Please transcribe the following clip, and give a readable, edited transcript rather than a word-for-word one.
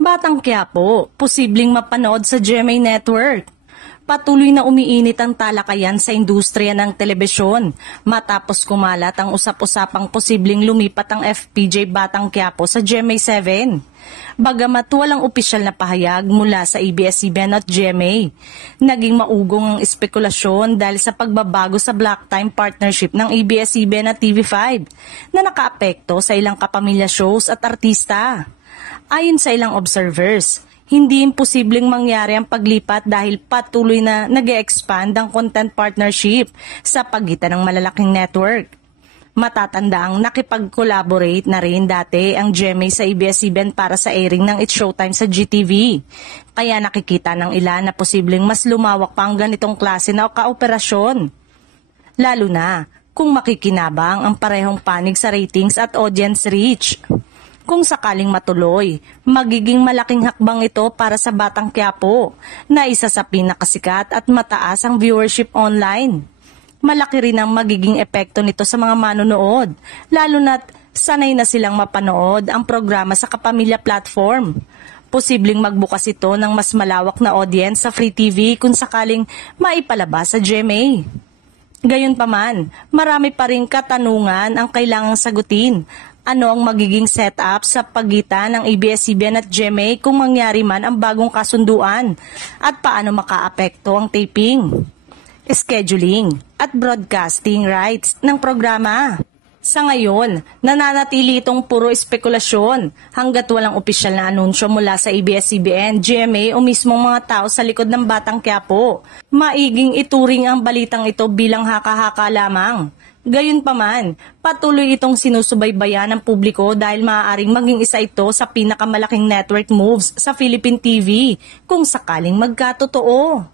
Batang Quiapo, posibleng mapanood sa GMA Network. Patuloy na umiinit ang talakayan sa industriya ng telebisyon matapos kumalat ang usap-usapang posibleng lumipat ang FPJ Batang Quiapo sa GMA7. Bagamat walang opisyal na pahayag mula sa ABS-CBN at GMA, naging maugong ang espekulasyon dahil sa pagbabago sa block time partnership ng ABS-CBN at TV5 na nakaapekto sa ilang kapamilya shows at artista. Ayon sa ilang observers, hindi imposibleng mangyari ang paglipat dahil patuloy na nag-e-expand ang content partnership sa pagitan ng malalaking network. Matatandaang nakipag-collaborate na rin dati ang GMA sa ABS-CBN para sa airing ng It's Showtime sa GTV. Kaya nakikita ng ilan na posibleng mas lumawak pa ang ganitong klase na kaoperasyon. Lalo na kung makikinabang ang parehong panig sa ratings at audience reach. Kung sakaling matuloy, magiging malaking hakbang ito para sa Batang Quiapo na isa sa pinakasikat at mataas ang viewership online. Malaki rin ang magiging epekto nito sa mga manonood, lalo na't sanay na silang mapanood ang programa sa kapamilya platform. Posibleng magbukas ito ng mas malawak na audience sa Free TV kung sakaling maipalabas sa GMA. Gayunpaman, marami pa ring katanungan ang kailangang sagutin. Ano ang magiging setup sa pagitan ng ABS-CBN at GMA kung mangyari man ang bagong kasunduan at paano makaapekto ang taping, scheduling at broadcasting rights ng programa? Sa ngayon, nananatili itong puro espekulasyon hanggat walang opisyal na anunsyo mula sa ABS-CBN, GMA o mismong mga tao sa likod ng Batang Quiapo. Maiging ituring ang balitang ito bilang haka-haka lamang. Gayunpaman, patuloy itong sinusubaybayan ng publiko dahil maaaring maging isa ito sa pinakamalaking network moves sa Philippine TV kung sakaling magkatotoo.